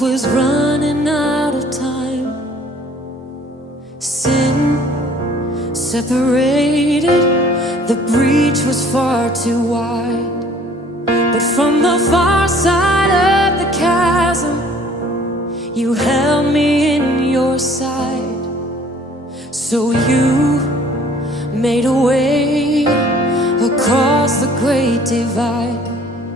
was running out of time. Sin separated, the breach was far too wide. But from the far side of the chasm, you held me in your side. So you made a way across the great divide.